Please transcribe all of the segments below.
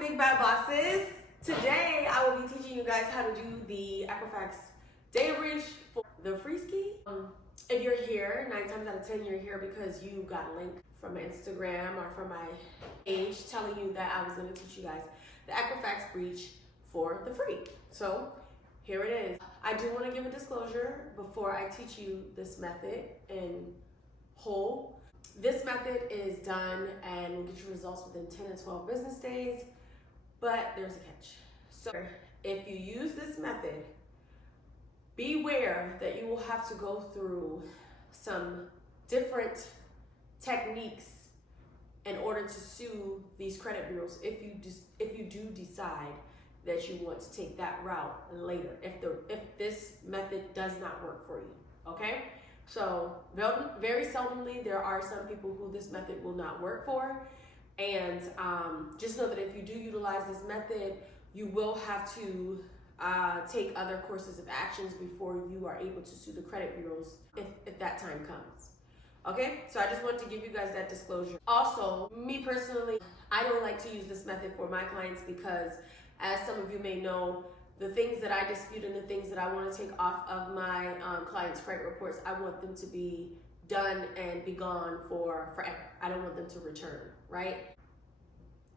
big bad bosses. Today I will be teaching you guys how to do the Equifax data breach for the free ski. If you're here, 9 times out of 10 you're here because you got a link from my Instagram or from my page telling you that I was going to teach you guys the Equifax breach for the free. So here it is. I do want to give a disclosure before I teach you this method in whole. This method is done and will get you results within 10 to 12 business days, but there's a catch. So if you use this method, beware that you will have to go through some different techniques in order to sue these credit bureaus if you do decide that you want to take that route later, if this method does not work for you, okay? So very seldomly, there are some people who this method will not work for. And just know that if you do utilize this method, you will have to take other courses of actions before you are able to sue the credit bureaus if that time comes. Okay, so I just wanted to give you guys that disclosure. Also, me personally, I don't like to use this method for my clients because, as some of you may know, the things that I dispute and the things that I want to take off of my clients' credit reports, I want them to be done and be gone for forever. I don't want them to return, right?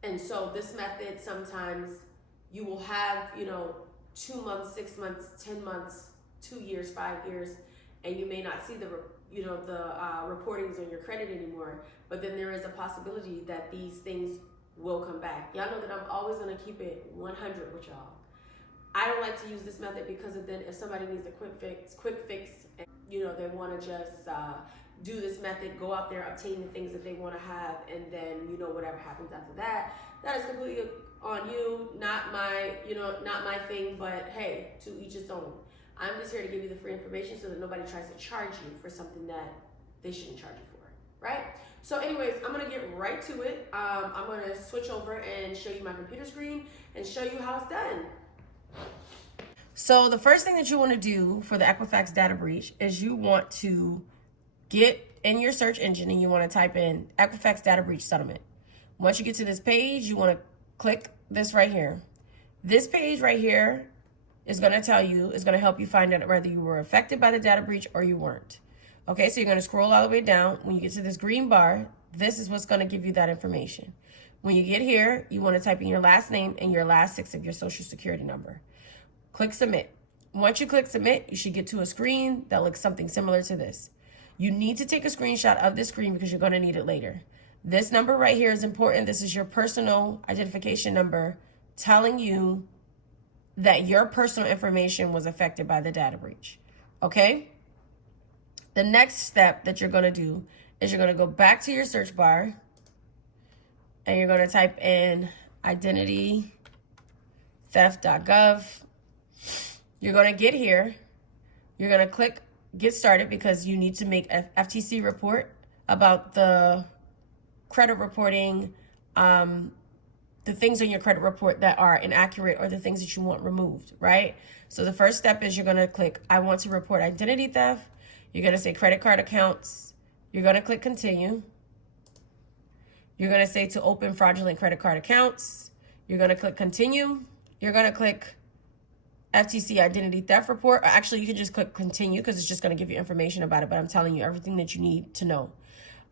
And so this method, sometimes you will have, 2 months, 6 months, 10 months, 2 years, 5 years, and you may not see the reportings on your credit anymore, but then there is a possibility that these things will come back. Y'all know that I'm always gonna keep it 100 with y'all. I don't like to use this method because then if somebody needs a quick fix, and, they want to just do this method, go out there, obtain the things that they want to have, and then whatever happens after that, that is completely on you, not my thing. But hey, to each its own. I'm just here to give you the free information so that nobody tries to charge you for something that they shouldn't charge you for, right? So anyways, I'm gonna get right to it. I'm gonna switch over and show you my computer screen and show you how it's done. So the first thing that you want to do for the Equifax data breach is you want to get in your search engine and you want to type in Equifax data breach settlement. Once you get to this page, you want to click this right here. This page right here is going to help you find out whether you were affected by the data breach or you weren't. Okay, so you're going to scroll all the way down. When you get to this green bar, this is what's going to give you that information. When you get here, you want to type in your last name and your last 6 of your social security number. Click submit. Once you click submit, you should get to a screen that looks something similar to this. You need to take a screenshot of this screen because you're going to need it later. This number right here is important. This is your personal identification number telling you that your personal information was affected by the data breach. Okay? The next step that you're going to do is you're going to go back to your search bar and you're going to type in identitytheft.gov. You're going to get here. You're going to click get started because you need to make an FTC report about the credit reporting, the things on your credit report that are inaccurate or the things that you want removed, right? So the first step is you're going to click I want to report identity theft. You're going to say credit card accounts. You're going to click continue. You're going to say to open fraudulent credit card accounts. You're going to click continue. You're going to click FTC identity theft report. Or actually, you can just click continue because it's just going to give you information about it, but I'm telling you everything that you need to know.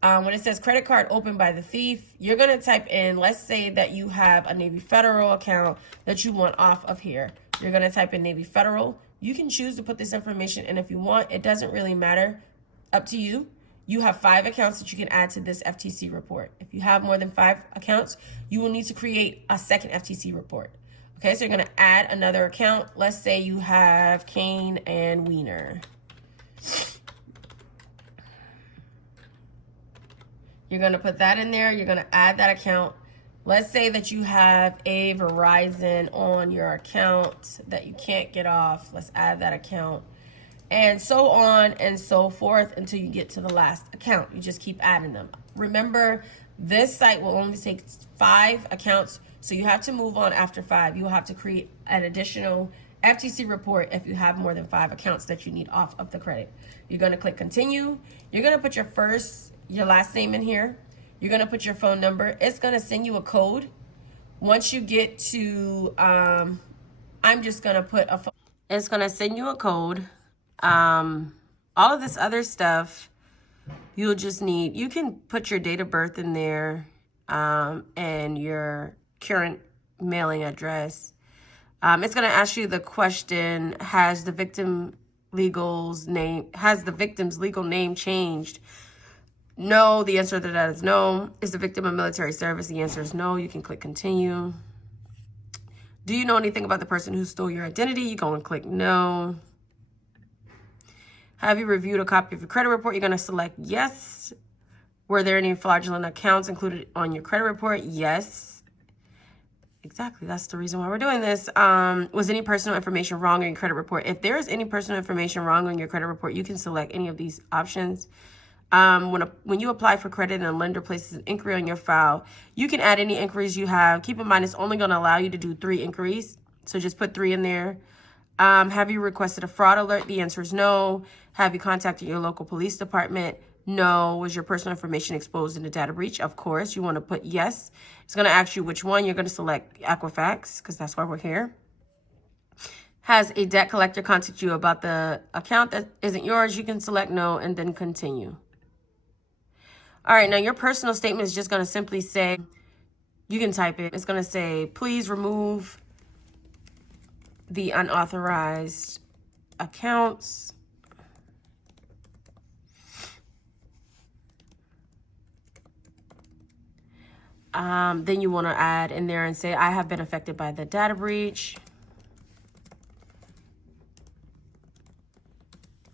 When it says credit card opened by the thief, you're going to type in, let's say that you have a Navy Federal account that you want off of here. You're going to type in Navy Federal. You can choose to put this information in if you want. It doesn't really matter. Up to you. You have 5 accounts that you can add to this FTC report. If you have more than 5 accounts, you will need to create a second FTC report. Okay, so you're going to add another account. Let's say you have Kane and Wiener. You're going to put that in there. You're going to add that account. Let's say that you have a Verizon on your account that you can't get off. Let's add that account. And so on and so forth until you get to the last account. You just keep adding them. Remember, this site will only take 5 accounts, so you have to move on after 5. You will have to create an additional FTC report if you have more than 5 accounts that you need off of the credit. You're going to click continue. You're going to put your last name in here. You're going to put your phone number. It's going to send you a code Once you get to, I'm just going to put it's going to send you a code. All of this other stuff, you'll just need, you can put your date of birth in there, and your current mailing address. It's going to ask you the question, has the victim's legal name changed? No, the answer to that is no. Is the victim of military service? The answer is no. You can click continue. Do you know anything about the person who stole your identity? You go and click no. Have you reviewed a copy of your credit report? You're going to select yes. Were there any fraudulent accounts included on your credit report? Yes. Exactly. That's the reason why we're doing this. Was any personal information wrong on your credit report? If there is any personal information wrong on your credit report, you can select any of these options. When you apply for credit and a lender places an inquiry on your file, you can add any inquiries you have. Keep in mind, it's only going to allow you to do 3 inquiries. So just put 3 in there. Have you requested a fraud alert? The answer is no. Have you contacted your local police department? No. Was your personal information exposed in a data breach? Of course. You want to put yes. It's going to ask you which one. You're going to select Equifax because that's why we're here. Has a debt collector contacted you about the account that isn't yours? You can select no and then continue. All right, now your personal statement is just going to simply say, you can type it. It's going to say, please remove the unauthorized accounts. Then you want to add in there and say, I have been affected by the data breach.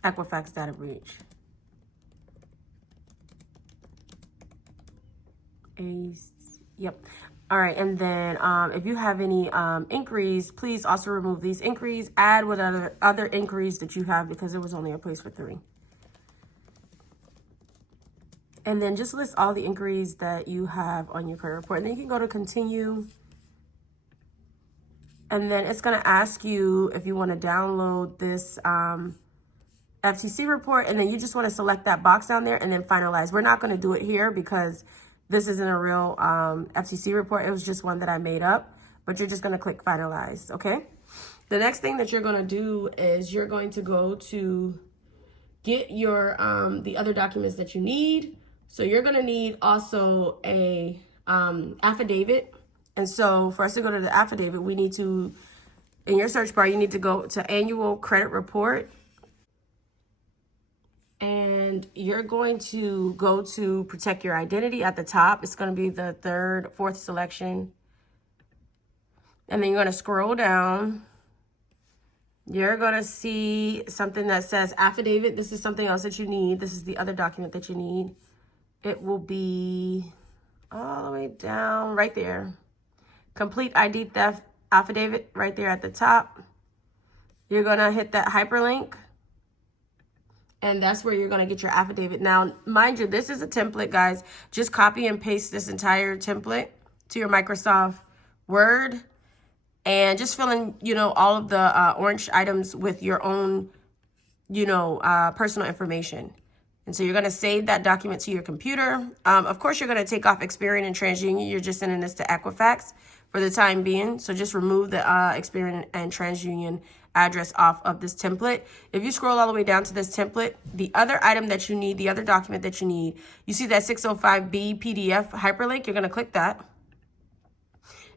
Equifax data breach. Yep. All right. And then if you have any inquiries, please also remove these inquiries. Add what other inquiries that you have because there was only a place for 3. And then just list all the inquiries that you have on your credit report. And then you can go to continue. And then it's going to ask you if you want to download this FTC report. And then you just want to select that box down there and then finalize. We're not going to do it here because this isn't a real FTC report. It was just one that I made up, but you're just going to click finalize, okay? The next thing that you're going to do is you're going to go to get your the other documents that you need. So you're going to need also a affidavit. And so for us to go to the affidavit, we need to, in your search bar, you need to go to annual credit report. And you're going to go to protect your identity at the top. It's going to be the 3rd, 4th selection. And then you're going to scroll down. You're going to see something that says affidavit. This is something else that you need. This is the other document that you need. It will be all the way down right there. Complete ID theft affidavit right there at the top. You're going to hit that hyperlink. And that's where you're going to get your affidavit. Now, mind you, this is a template, guys. Just copy and paste this entire template to your Microsoft Word. And just fill in, all of the orange items with your own, personal information. And so you're going to save that document to your computer. Of course, you're going to take off Experian and TransUnion. You're just sending this to Equifax for the time being. So just remove the Experian and TransUnion address off of this template. If you scroll all the way down to this template, the other item that you need, the other document that you need, you see that 605B PDF hyperlink, you're going to click that.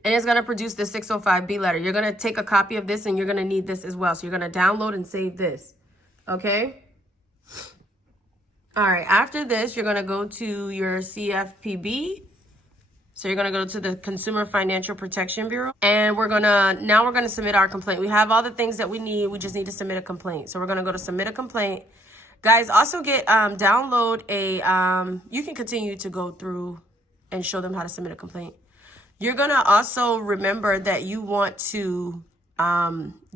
And it's going to produce the 605B letter. You're going to take a copy of this and you're going to need this as well. So you're going to download and save this. Okay? All right. After this, you're going to go to your CFPB. So you're going to go to the Consumer Financial Protection Bureau. And we're going to submit our complaint. We have all the things that we need. We just need to submit a complaint. So we're going to go to submit a complaint. Guys, also download you can continue to go through and show them how to submit a complaint. You're going to also remember that you want to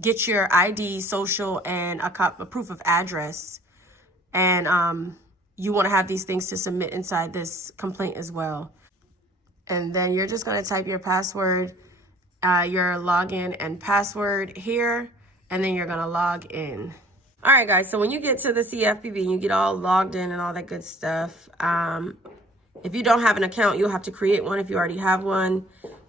get your ID, social, and a proof of address. And you want to have these things to submit inside this complaint as well. And then you're just going to type your password, your login and password here, and then you're going to log in. All right, guys, so when you get to the CFPB and you get all logged in and all that good stuff, if you don't have an account, you'll have to create one if you already have one.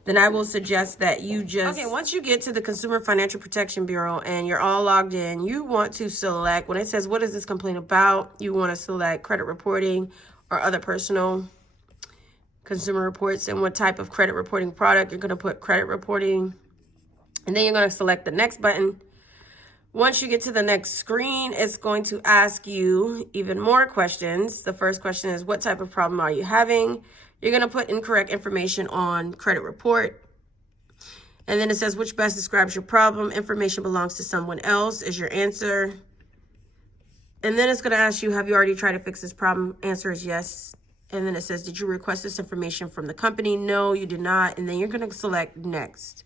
then I will suggest that you just, okay, once you get to the Consumer Financial Protection Bureau and you're all logged in, you want to select, when it says, what is this complaint about? You want to select credit reporting or other personal consumer reports, and what type of credit reporting product. You're going to put credit reporting, and then you're going to select the next button. Once you get to the next screen, it's going to ask you even more questions. The first question is, what type of problem are you having? You're going to put incorrect information on credit report. And then it says, which best describes your problem? Information belongs to someone else is your answer. And then it's going to ask you, have you already tried to fix this problem? Answer is yes. And then it says, did you request this information from the company? No, you did not. And then you're going to select next.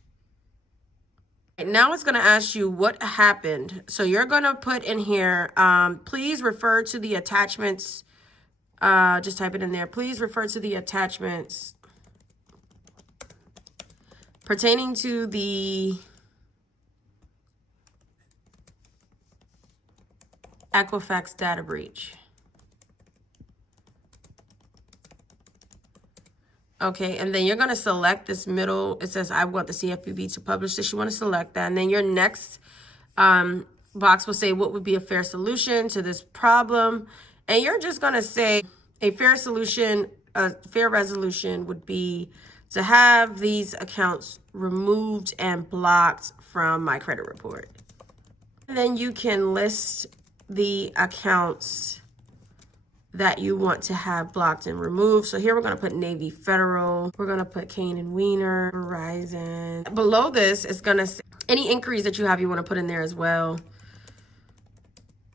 Now it's going to ask you what happened. So you're going to put in here, please refer to the attachments. Just type it in there. Please refer to the attachments pertaining to the Equifax data breach. Okay, and then you're going to select this middle. It says, I want the CFPB to publish this. You want to select that. And then your next box will say, what would be a fair solution to this problem? And you're just going to say, a fair solution, a fair resolution would be to have these accounts removed and blocked from my credit report. And then you can list the accounts that you want to have blocked and removed. So here we're going to put Navy Federal. We're going to put Kane and Weiner, Verizon. Below this, it's going to say any inquiries that you have, you want to put in there as well.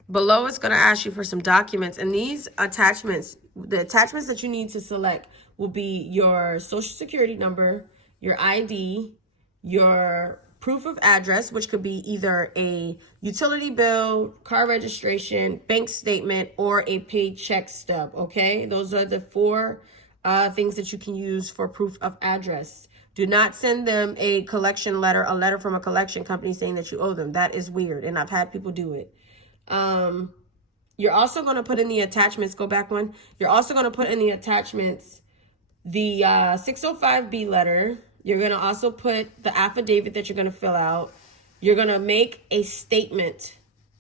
Below, it's going to ask you for some documents. And these attachments, the attachments that you need to select will be your social security number, your ID, your proof of address, which could be either a utility bill, car registration, bank statement, or a paycheck stub, okay? Those are the four things that you can use for proof of address. Do not send them a collection letter, a letter from a collection company saying that you owe them. That is weird, and I've had people do it. You're also going to put in the attachments, go back one. You're also going to put in the attachments the 605B letter. You're going to also put the affidavit that you're going to fill out. You're going to make a statement,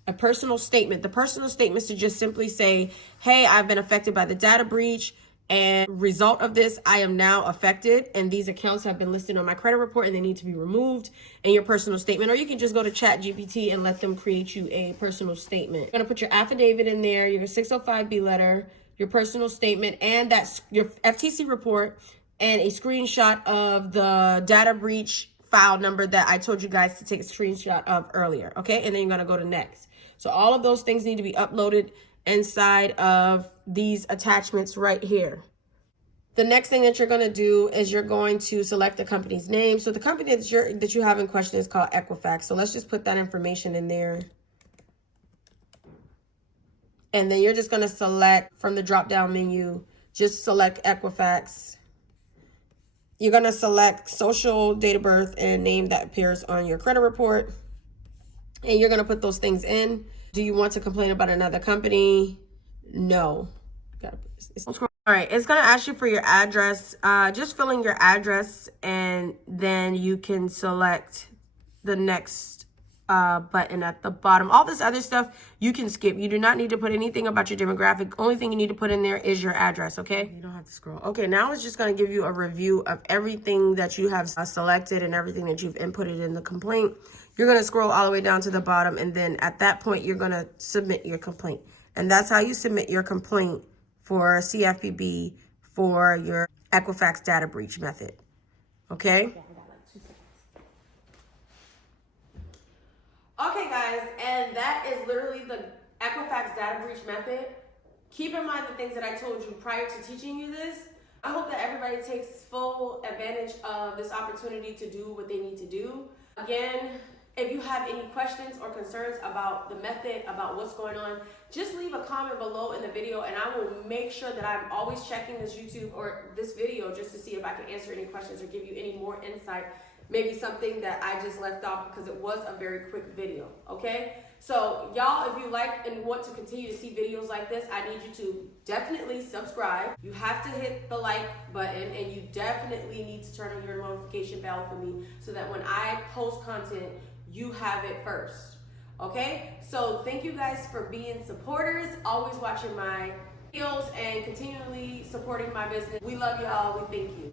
a personal statement. The personal statement is to just simply say, hey, I've been affected by the data breach, and result of this, I am now affected, and these accounts have been listed on my credit report and they need to be removed, and your personal statement. Or you can just go to ChatGPT and let them create you a personal statement. You're going to put your affidavit in there, your 605B letter, your personal statement, and that's your FTC report, and a screenshot of the data breach file number that I told you guys to take a screenshot of earlier, okay? And then you're gonna go to next. So all of those things need to be uploaded inside of these attachments right here. The next thing that you're gonna do is you're going to select the company's name. So the company that you have in question is called Equifax. So let's just put that information in there. And then you're just gonna select from the drop-down menu, just select Equifax. You're going to select social, date of birth, and name that appears on your credit report. And you're going to put those things in. Do you want to complain about another company? No. All right, it's going to ask you for your address. Just fill in your address, and then you can select the next button at the bottom. All this other stuff you can skip. You do not need to put anything about your demographic. Only thing you need to put in there is your address, okay? You don't have to scroll. Okay, now it's just going to give you a review of everything that you have selected and everything that you've inputted in the complaint. You're going to scroll all the way down to the bottom, and then at that point, you're going to submit your complaint. And that's how you submit your complaint for CFPB for your Equifax data breach method, okay? Okay, guys, and that is literally the Equifax data breach method. Keep in mind the things that I told you prior to teaching you this. I hope that everybody takes full advantage of this opportunity to do what they need to do. Again, if you have any questions or concerns about the method, about what's going on, just leave a comment below in the video, and I will make sure that I'm always checking this YouTube or this video just to see if I can answer any questions or give you any more insight maybe something that I just left off because it was a very quick video, okay? So y'all, if you like and want to continue to see videos like this, I need you to definitely subscribe. You have to hit the like button, and you definitely need to turn on your notification bell for me so that when I post content, you have it first, okay? So thank you guys for being supporters, always watching my videos and continually supporting my business. We love y'all. We thank you.